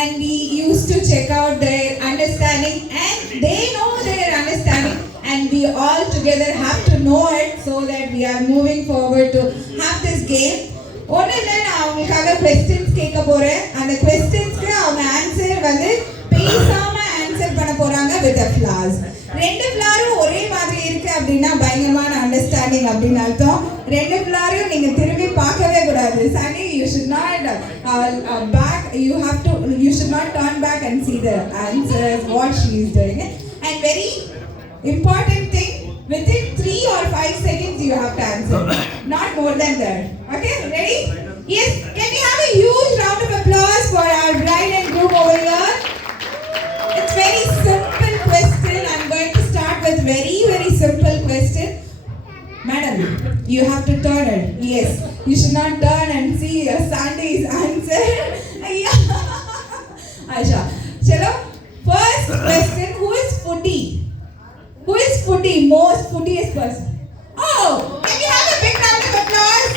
and we used to check out their understanding, and they know their understanding, and we all together have to know it so that we are moving forward to have this game. ஒன்று இல்லை, நான் அவங்களுக்காக questions கேட்க போகிறேன். அந்த கொஸ்டின்ஸ்க்கு அவங்க answer வந்து பேசாமல் ஆன்சர் பண்ண போகிறாங்க வித் அ ஃப்ளார்ஸ். ரெண்டு ஃப்ளாரும் ஒரே மாதிரி இருக்குது அப்படின்னா பயங்கரமான அண்டர்ஸ்டாண்டிங் அப்படின்னு அர்த்தம். ரெண்டு ஃப்ளாரையும் நீங்கள் திரும்பி பார்க்கவே கூடாது. சனி, you should not back, you should not turn back and see the answers, what she is doing. And very important thing, within 3 or 5 seconds you have to answer, not more than that. Okay, ready? Yes, can we have a huge round of applause for our bride and groom over here? It's very simple question. I'm going to start with very simple question. Madam, you have to turn it. Yes, you should not turn and see Sandy's answer. Aisha, chalo. First question, who is foodie? Who is foodie? Most foodiest person. Oh, can you have a big round of applause?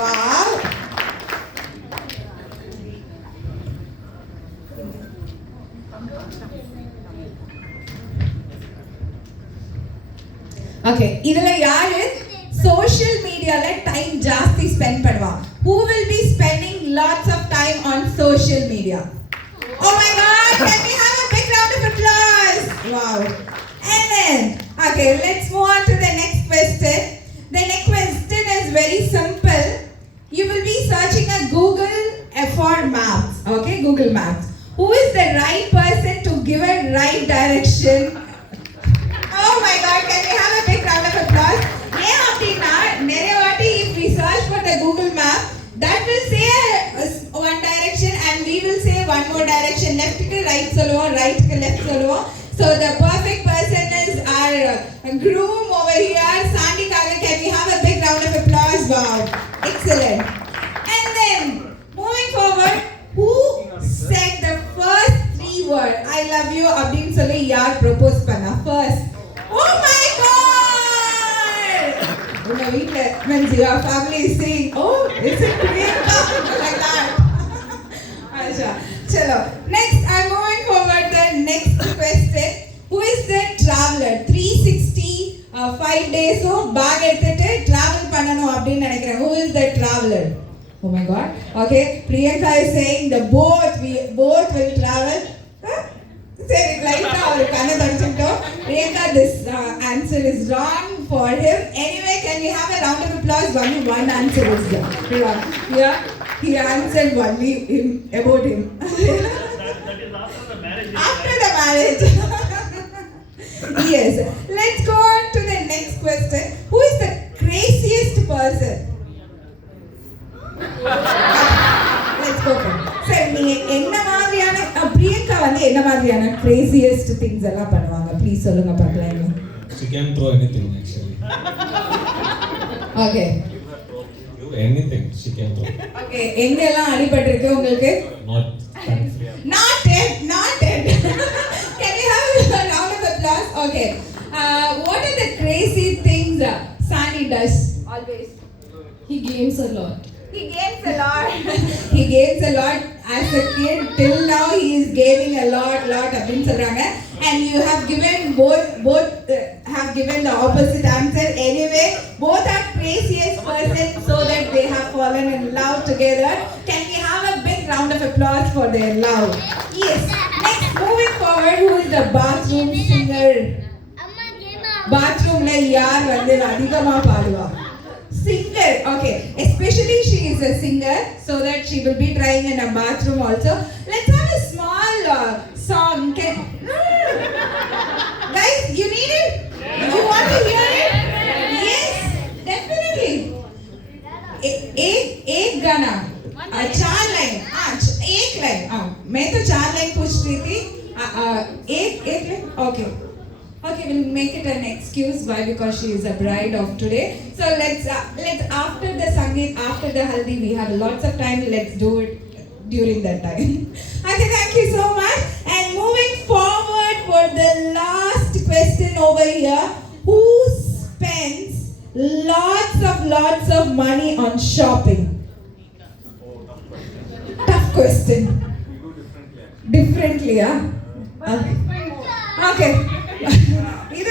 Wow. Okay, idhula yaru social media la time jaasti spend பண்ணுவா? Who will be spending lots of time on social media? Oh my god, can we have a big round of applause? Wow. And then, okay, let's move on to the next question. The next question is very simple. You will be searching a Google for maps. Okay, Google Maps. Who is the right person to give a right direction? Oh my god, can we have a big round of applause? Yeah, அப்படின்னா நிறைய வாட்டி if we search for the Google Map, that will say one direction and we will say one more direction. Left க்கு right சொல்லுவோம், right க்கு left சொல்லுவோம். So the perfect person is our groom over here, Sandy Kaga. Can we have a big round of applause? Wow, excellent. And then moving forward, who said the first 3 words? I love you அப்படின்னு சொல்லி யார் propose பண்ணா first? Oh my god! Una வீட்ல means your family is saying, oh, is it Priyanka? Like that. Acha, chalo. Next, I'm moving forward the next question. Who is the traveler? 360 5 days so bag எடுத்துட்டு travel பண்ணனும் அப்படி நினைக்கிறேன். Who is the traveler? Oh my god. Okay, Priyanka is saying the both will travel. சரி, லைட்டா ஒரு கண்ணை தடிச்சுட்டோம். Priyanka, this answer is wrong for him. Anyway, can we have a round of applause? Only one answer is there. Yeah, he answered only about him. That is after the marriage. After the marriage. Yes. Let's go on to the next question. Who is the craziest person? Let's go. Sir, நீங்க என்ன மாதிரியான பிரியங்கா வந்து என்ன மாதிரியான craziest things எல்லாம் பண்ணுவாங்க? Please சொல்லுங்க பார்க்கலாம். She can throw anything actually. Okay. Anything she can throw. Okay, எங்கெல்லாம் அடிபட்டிருக்கு உங்களுக்கு? Not dead. Can you have a round of applause? Okay. What are the crazy things Sandy does? Always. He games a lot. He games a lot. He games a lot as a kid. Till now he is gaming a lot அப்படின்னு சொல்றாங்க. And you have given both have given the opposite answer. Anyway, both are craziest persons so that they have fallen in love together. Can we have a big round of applause for their love? Yes. Next, moving forward, who is the bathroom singer? Bathroom la yaar வந்து அதிகமா பாடுவா? Singer. Okay, especially she is a singer, so that she will be trying in a bathroom also. Let's have a small song. Guys, you need it? You want to hear it? Yes, definitely. एक गाना, 4 line. एक line. मैं तो 4 line पूछ रही थी. एक line. Okay. Okay, we'll make it an excuse. Why? Because she is a bride of today. So let's after the Sangeet, after the Haldi, we have lots of time. Let's do it during that time. Okay, thank you so much. And moving forward for the last question over here, who spends lots of money on shopping? Tough question. டிஃப்ரெண்ட்லியா? Okay. இது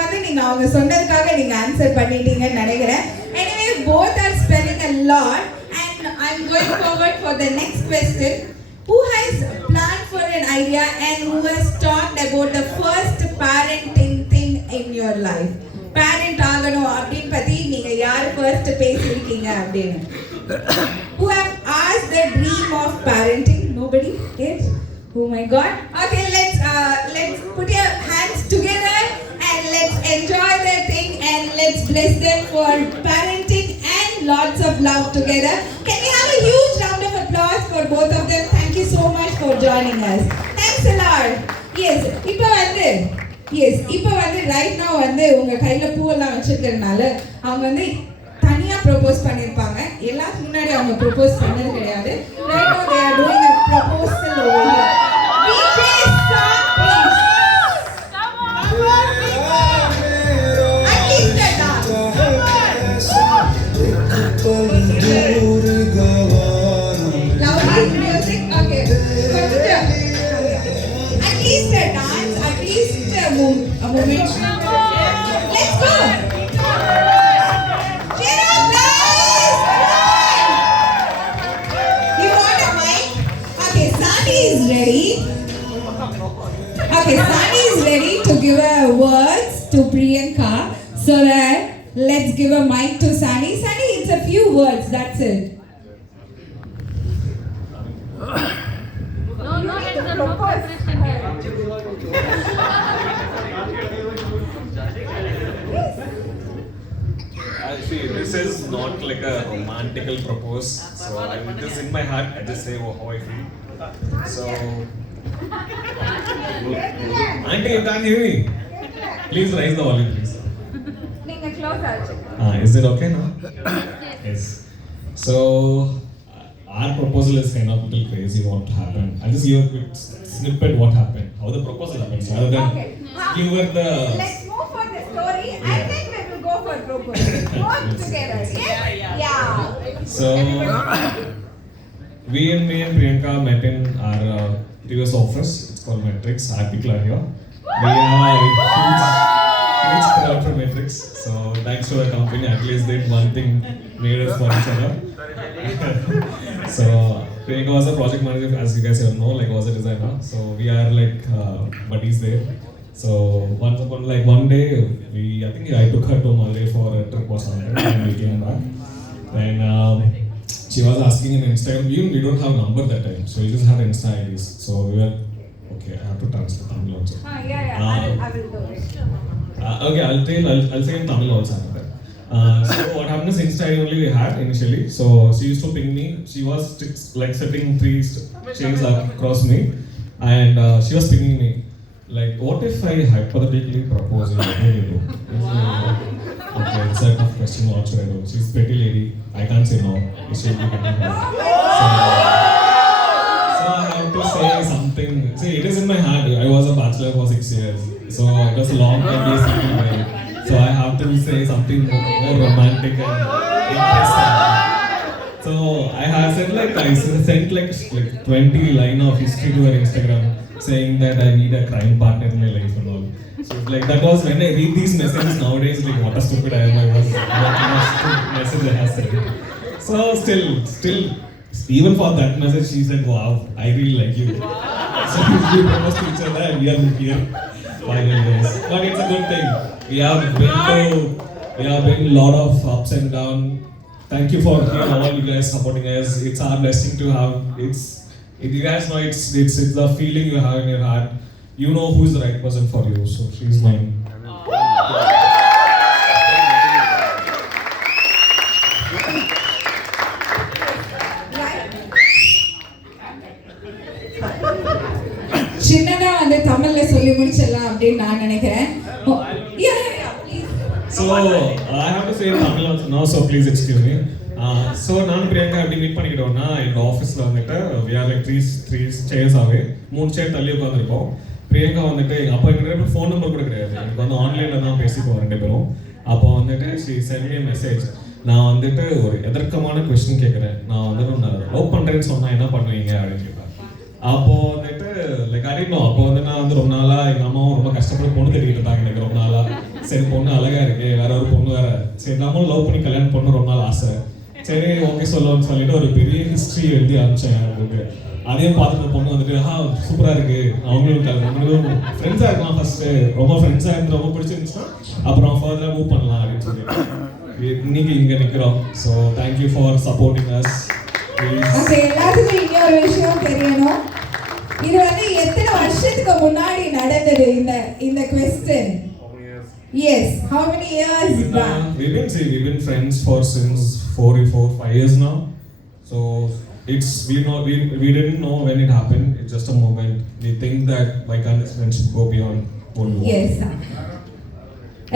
வந்து நீங்க அவங்க சொன்னதுக்காக நீங்க answer பண்ணிட்டீங்கன்னு நினைக்கிறேன். Anyway, both are spelling a lot and I'm going forward for the next question. Who has planned for an idea and who has talked about the first parenting thing in your life? Parent ஆகணும் அப்படின் பத்தி நீங்க யார் first பேசிருக்கீங்க அப்படினு? Who have asked the dream of parenting? Nobody? Yes? Oh my god. Okay, let's put your hands together and let's enjoy their thing and let's bless them for parenting and lots of love together. Can we have a huge round of applause for both of them? Thank you so much for joining us. Thanks a lot. Yes, இப்போ வந்து right now வந்து உங்க கையில பூவெல்லாம் வச்சிருக்கிறதுனால அவங்க வந்து தனியா propose பண்ணிருப்பாங்க. எல்லாத்துக்கு முன்னாடி அவங்க ப்ரோபோஸ் பண்ணது கிடையாது. Right now they are doing a proposal over here. DJ song please. At least the dance. Loud music. Okay. At least a dance. At least a moment. Let's go. Cheer up, guys. You want a mic? Okay, Sani is ready. Okay, Sani is ready to give her words to Priyanka. So that let's give a mic to Sani. Sani, it's a few words. That's it. No, it's a no preparation here. See, this is not like a romantical propose. So I just in my heart, I just say how I feel. So, Auntie, you can't hear me. Please raise the volume, please. Ninga close achu. Is it okay now? Yes. So, our proposal is kind of a little crazy. What happened? I'll just give a quick snippet what happened. How the proposal happened, rather than Okay. give her the. Let's move for the story and then we will go for proposal. Work together. Yes? Yeah. So, me and Priyanka met in our previous office. It's called Matrix. Our people are here. We have a huge crowd for Matrix. So, thanks to the company, at least they did one thing, made us for each other. So, Priyanka was a project manager, as you guys know, like was a designer. So, we are like buddies there. So, once upon like one day, I think I took her to Malay for a trip or something, and we came back. Then she was asking in Instagram. We don't have a number that time, so we just had Insta IDs. So we were okay. I have to translate Tamil also. Yeah. I will do it. Okay, I'll say in Tamil also. So what happened is Insta ID only we had initially. So she used to ping me. She was like sitting 3 chairs across me, and she was pinging me. Like, what if I hypothetically propose? What will you do? Okay, it's a tough question. What should I do? She's a pretty lady. I can't say no. She'll be getting hurt. So I have to say something. See, it is in my heart. I was a bachelor for 6 years. So it was a long MBA single way. So I have to say something more romantic and impressive. So I have sent like 20 line of history to her Instagram, saying that I need a crime partner in my life and all. So like that was when I read these messages nowadays, like what a stupid I am. I was what kind of stupid message I have sent. So still, even for that message, she said, "Wow, I really like you." So we proposed to each other, and we are here. Finally, but it's a good thing. We have been a lot of ups and downs. Thank you for all you guys supporting us. It's our blessing to have. You guys know it's the feeling you have in your heart. You know who is the right person for you. So she's mine. சின்னதா வந்து தமிழ்ல சொல்லி முடிச்சிடலாம் அப்படின்னு நான் நினைக்கிறேன். Yeah, please. So I have to say Tamil also now, so please excuse me. So நான் பிரியங்கா எப்படி மீட் பண்ணிக்கிட்டோம்னா எங்க ஆஃபீஸ்ல வந்துட்டு we are like three chairs away, 3 chair தள்ளி உட்கார்ந்திருப்போம். பிரியங்கா வந்துட்டு அப்போ எங்க ஃபோன் நம்பர் கூட கிடையாது, எனக்கு வந்து ஆன்லைன்ல தான் பேசிப்போம் 2 பேரும். அப்போ வந்துட்டு she sent me a message. நான் வந்துட்டு ஒரு எதர்க்கமான क्वेश्चन கேட்குறேன், நான் வந்துட்டு லவ் பண்றேன்னு சொன்னா என்ன பண்ணுவீங்க அப்படின்னு கேட்டேன். அப்போ வந்துட்டு மேரிட் அப்போ வந்து நான் வந்து ரொம்ப நாளா எங்க அம்மாவும் ரொம்ப கஷ்டப்பட்டு பொண்ணு தேடிட்டு இருந்தாங்க எனக்கு ரொம்ப நாளா. சரி பொண்ணு அழகா இருக்கு, வேற ஒரு பொண்ணு வேற, சரி நம்மளும் லவ் பண்ணி கல்யாணம் பண்ண ரொம்ப நாள் ஆசை. சரி ஓகே சொல்லுவோம்னு சொல்லிட்டு ஒரு பெரிய ஹிஸ்ட்ரி எழுதி அனுப்பிச்சேன் அவங்களுக்கு. அதையும் பார்த்துட்டு பொண்ணு வந்துட்டு சூப்பரா இருக்கு, அவங்களும் ஃப்ரெண்ட்ஸா இருக்கலாம், ஃபர்ஸ்ட் ரொம்ப ஃப்ரெண்ட்ஸா இருந்து ரொம்ப பிடிச்சிருந்துச்சுன்னா அப்புறம் ஃபர்தரா மூவ் பண்ணலாம் அப்படின்னு சொல்லி இன்னைக்கு இங்க நிக்கிறோம். So thank you for supporting us. அப்ப எல்லாத்துக்கும் இன்னொரு விஷயம் தெரியணும், இது வந்து எத்தனை வருஷத்துக்கு முன்னாடி நடந்தது இந்த question? Yes, how many years back? We've been friends for since 5 years now. So we didn't know when it happened. It's just a moment. We think that why can't this friendship go beyond one more? Yes.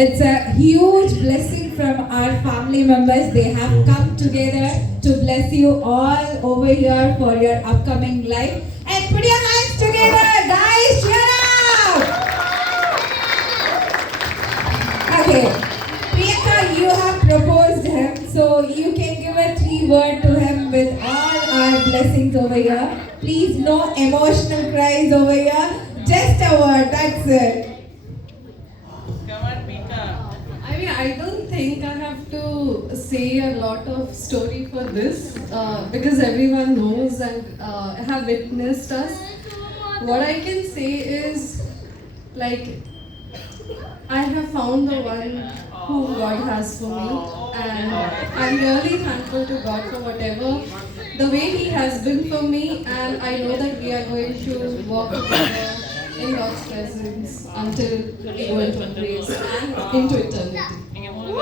It's a huge blessing from our family members. They have come together to bless you all over here for your upcoming life. And put your hands together, guys. Cheer up. Okay. Priyanka, you have proposed him, so you can give a 3-word to him with all our blessings over here. Please, no emotional cries over here. Just a word. That's it. I mean, I don't think I have to say a lot of story for this because everyone knows and have witnessed us. What I can say is, like, I have found the one who God has for me, and I'm really thankful to God for whatever the way He has been for me, and I know that we are going to walk together in God's presence until we go into grace and into eternity. Oh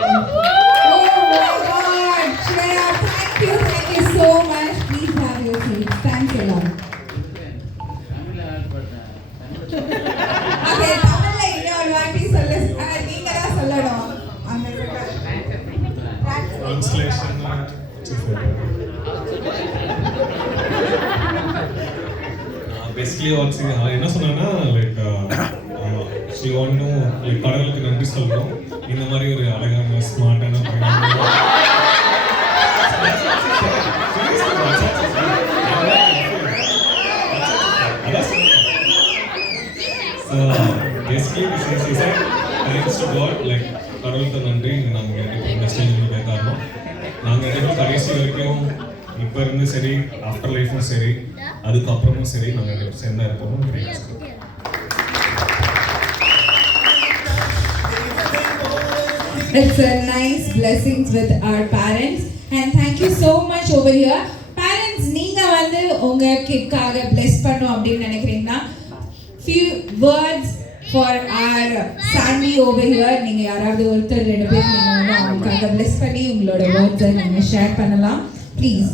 my God, Shreya, thank you so much. Please have your seat. Thanks a lot. Okay, தமிழ்ல இன்னொரு வாட்டி சொல்லு. நீங்க தான் சொல்லணும். Translation. Basically என்ன சொன்னா like she want to like கடவுளுக்கு நன்றி சொல்லணும், இந்த மாதிரி ஒரு அழகான ஸ்மார்ட்டான So basically she said thanks to God, like கடவுளுக்கு நன்றி, நாங்க இந்த ஸ்டேஜ்ல பேசறோம். நாங்க ரெண்டு கடைசி வரைக்கும் இப்போ இருந்து சரி ஆஃப்டர் லைஃப்பும் சரி அதுக்கப்புறமும் சரி நாங்கள் சேர்ந்தா இருக்கணும். It's a nice blessings with our parents and thank you so much over here. Parents, நீங்க வந்து உங்க கிட்காக bless பண்ணனும் அப்படி நினைக்கிறீங்கன்னா few words for our Sandy over here. நீங்க யாராவது ஒருத்தர் ரெண்டு பேர் நீங்க வந்து அவங்களுக்காக bless பண்ணி உங்களோட words-ஐ நீங்க ஷேர் பண்ணலாம். Please.